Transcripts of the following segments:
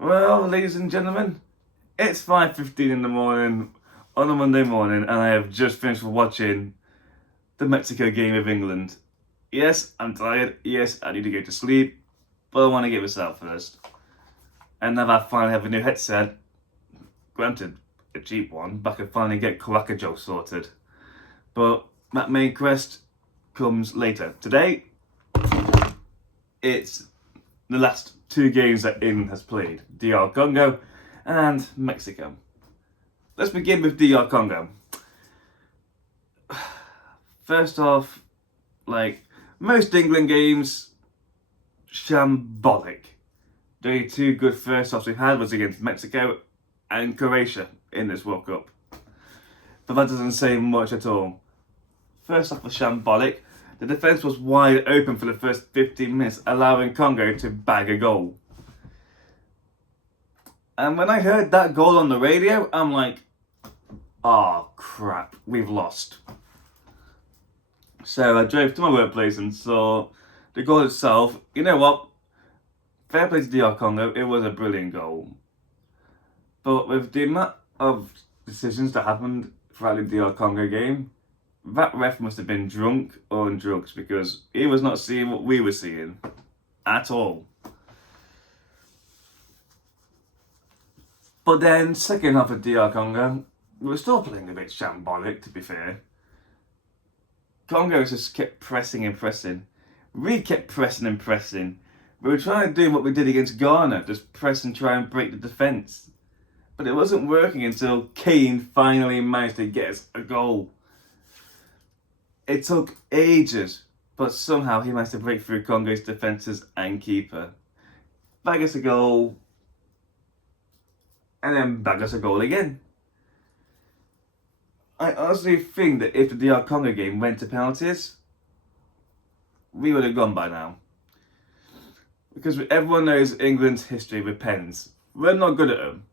Well, ladies and gentlemen, it's 5:15 in the morning on a Monday morning, and I have just finished watching the Mexico game of England. Yes, I'm tired. Yes, I need to go to sleep, but I want to get this out first. And now that I finally have a new headset, granted a cheap one, but I can finally get Cracker sorted. But that main quest comes later. Today, it's the last two games that England has played, DR Congo and Mexico. Let's begin with DR Congo. First off, like most England games, shambolic. The only two good first offs we had was against Mexico and Croatia in this World Cup. But that doesn't say much at all. First off was shambolic. The defence was wide open for the first 15 minutes, allowing Congo to bag a goal. And when I heard that goal on the radio, I'm like, oh crap, we've lost. So I drove to my workplace and saw the goal itself. You know what? Fair play to DR Congo, it was a brilliant goal. But with the amount of decisions that happened throughout the DR Congo game, that ref must have been drunk or on drugs, because he was not seeing what we were seeing at all. But then, second half of DR Congo, we were still playing a bit shambolic, to be fair. Congo just kept pressing and pressing. We kept pressing and pressing. We were trying to do what we did against Ghana, just press and try and break the defence. But it wasn't working until Kane finally managed to get us a goal. It took ages, but somehow he managed to break through Congo's defences and keeper. Bag us a goal, and then bag us a goal again. I honestly think that if the DR Congo game went to penalties, we would have gone by now. Because everyone knows England's history with pens. We're not good at them.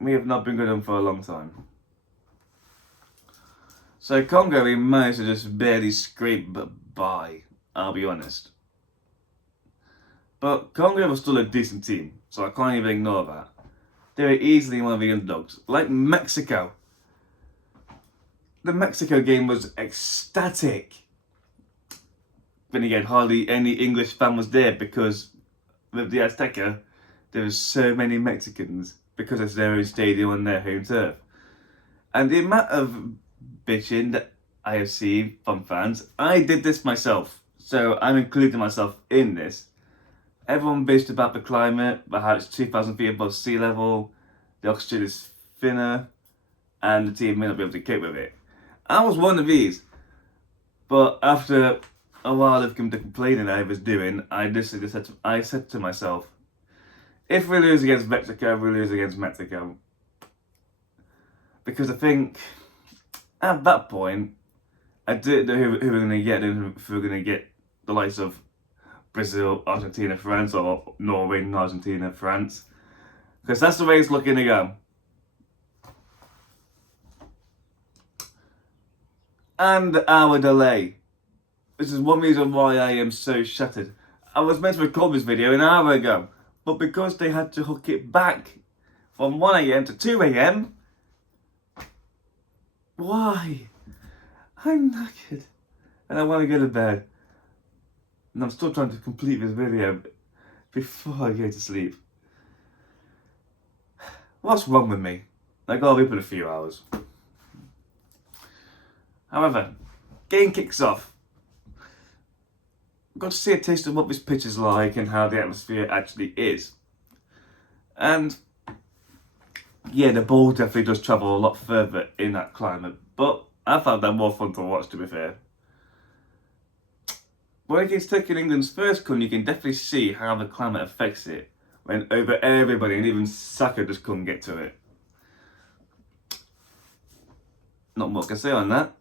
We have not been good at them for a long time. So Congo, we managed to just barely scrape by, I'll be honest. But Congo was still a decent team, so I can't even ignore that. They were easily one of the underdogs. Like Mexico. The Mexico game was ecstatic. Then again, hardly any English fan was there, because with the Azteca, there were so many Mexicans because it's their own stadium on their home turf. And the amount of bitching that I have seen from fans, I did this myself, so I'm including myself in this. Everyone bitched about the climate, about how it's 2,000 feet above sea level, the oxygen is thinner, and the team may not be able to cope with it. I was one of these, but after a while of the complaining I was doing, I said to myself, if we lose against Mexico, we lose against Mexico. Because I think, at that point, I didn't know who we were going to get, and if we were going to get the likes of Brazil, Argentina, France, or Norway, Argentina, France. Because that's the way it's looking to go. And our delay. This is one reason why I am so shattered. I was meant to record this video an hour ago, but because they had to hook it back from 1 AM to 2 AM, why? I'm knackered and I want to go to bed. And I'm still trying to complete this video before I go to sleep. What's wrong with me? I gotta be up in a few hours. However, game kicks off. Got to see a taste of what this pitch is like and how the atmosphere actually is. And yeah, the ball definitely does travel a lot further in that climate, but I found that more fun to watch, to be fair. When against Turkey and England's first run, you can definitely see how the climate affects it. Went over everybody, and even Saka just couldn't get to it. Not much I can say on that.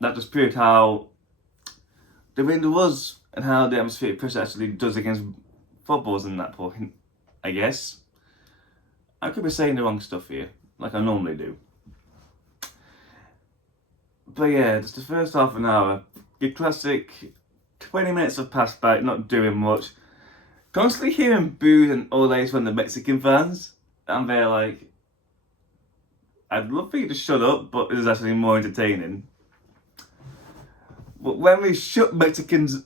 That just proved how the wind was and how the atmospheric pressure actually does against footballs in that point, I guess. I could be saying the wrong stuff here, like I normally do. But yeah, just the first half an hour, your classic 20 minutes of pass back, not doing much. constantly hearing boos and olays from the Mexican fans, and they're like, I'd love for you to shut up, but it is actually more entertaining. But when we shut Mexicans,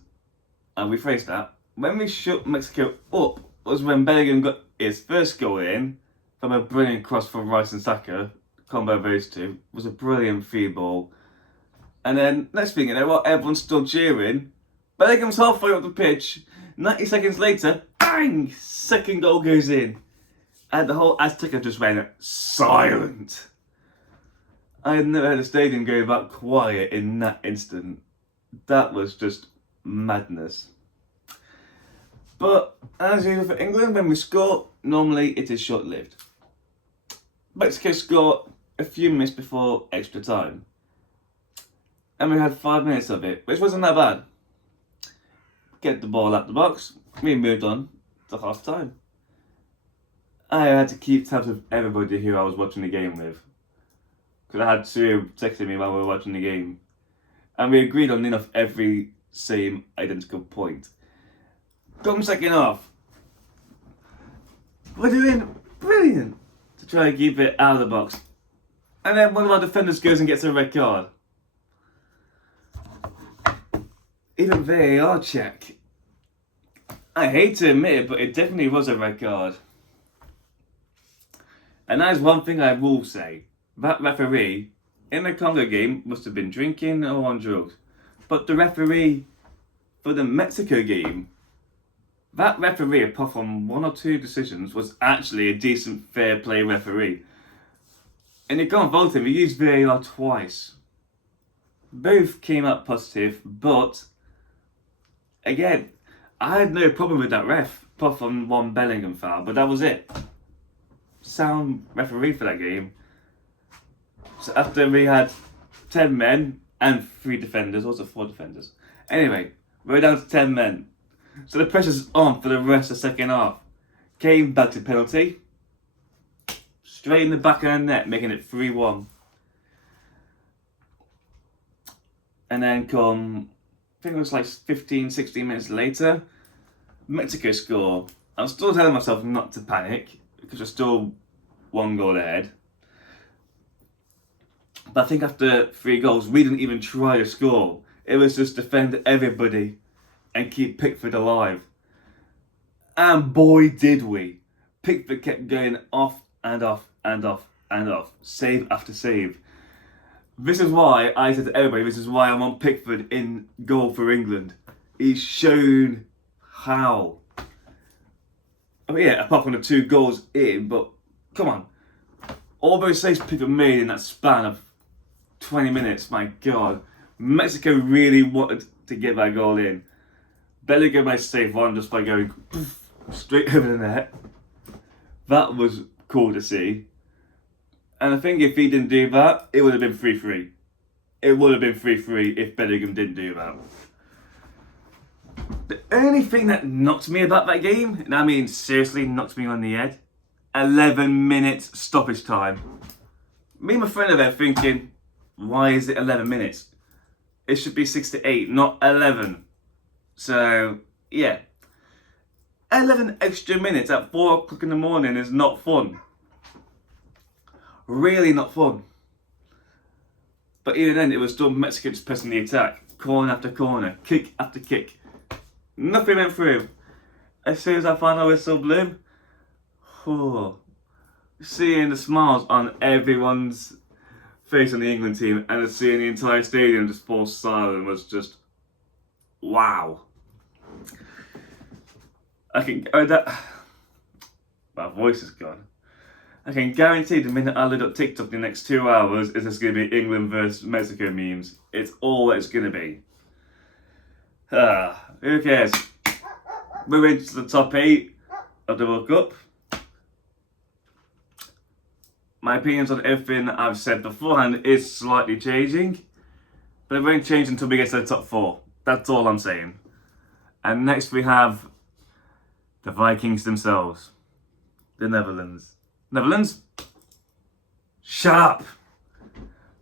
and rephrase that, when we shut Mexico up was when Bellingham got his first goal in from a brilliant cross from Rice and Saka. Combo of those two was a brilliant free ball. And then next thing you know, while everyone's still cheering, Bellingham's halfway up the pitch. 90 seconds later, bang! Second goal goes in. And the whole Azteca just went silent. I had never heard a stadium go that quiet in that instant. That was just madness. But as usual for England, when we score, normally it is short-lived. Mexico scored a few minutes before extra time. And we had 5 minutes of it, which wasn't that bad. Get the ball out the box, we moved on to half time. I had to keep tabs with everybody who I was watching the game with. Because I had two texting me while we were watching the game. And we agreed on enough every same identical point. Come second half. We're doing brilliant to try and keep it out of the box. And then one of our defenders goes and gets a red card. Even VAR check. I hate to admit it, but it definitely was a red card. And that is one thing I will say. That referee in the Congo game must have been drinking or on drugs. But the referee for the Mexico game, that referee, apart from one or two decisions, was actually a decent fair play referee. And you can't vote him, he used VAR twice. Both came out positive, but again, I had no problem with that ref, apart from one Bellingham foul, but that was it. Sound referee for that game. So after we had 10 men and 3 defenders, also 4 defenders. Anyway, we're down to 10 men. So the pressure's on for the rest of the second half. Came back to penalty. Straight in the back of the net, making it 3-1. And then come, I think it was like 15, 16 minutes later, Mexico score. I'm still telling myself not to panic, because we're still 1 goal ahead. But I think after 3 goals, we didn't even try to score. It was just defend everybody and keep Pickford alive. And boy did we. Pickford kept going off and off and off and off. Save after save. This is why I said to everybody, this is why I want Pickford in goal for England. He's shown how. Oh yeah, apart from the 2 goals in, but come on. All those saves Pickford made in that span of 20 minutes, my God. Mexico really wanted to get that goal in. Bellingham may save one just by going straight over the net. That was cool to see. And I think if he didn't do that, it would have been 3-3. It would have been 3-3 if Bellingham didn't do that. The only thing that knocked me about that game, and I mean seriously knocked me on the head, 11 minutes stoppage time. Me and my friend are there thinking, why is it 11 minutes? It should be 6 to 8, not 11. So, yeah. 11 extra minutes at 4 o'clock in the morning is not fun. Really not fun. But even then, it was still Mexico just pressing the attack. Corner after corner, kick after kick. Nothing went through. As soon as I found our whistle blew, seeing the smiles on everyone's face on the England team and seeing the entire stadium just fall silent was just wow. I can my voice is gone. I can guarantee the minute I load up TikTok the next 2 hours is just going to be England versus Mexico memes. It's all it's going to be. Who cares? We're into the top 8 of the World Cup. My opinions on everything I've said beforehand is slightly changing, but it won't change until we get to the top 4. That's all I'm saying. And next we have the Vikings themselves, the Netherlands. Netherlands? Shut up!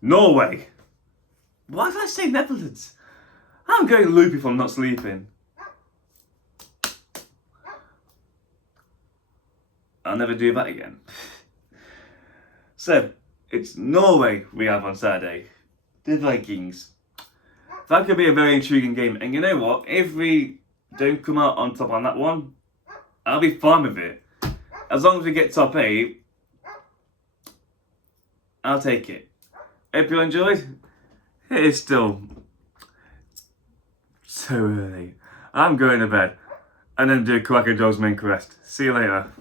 Norway! Why did I say Netherlands? I'm going loopy from not sleeping. I'll never do that again. So, it's Norway we have on Saturday. The Vikings. That could be a very intriguing game. And you know what? If we don't come out on top on that one, I'll be fine with it. As long as we get top 8, I'll take it. Hope you enjoyed. It is still so early. I'm going to bed and then do Quacker Dog's main quest. See you later.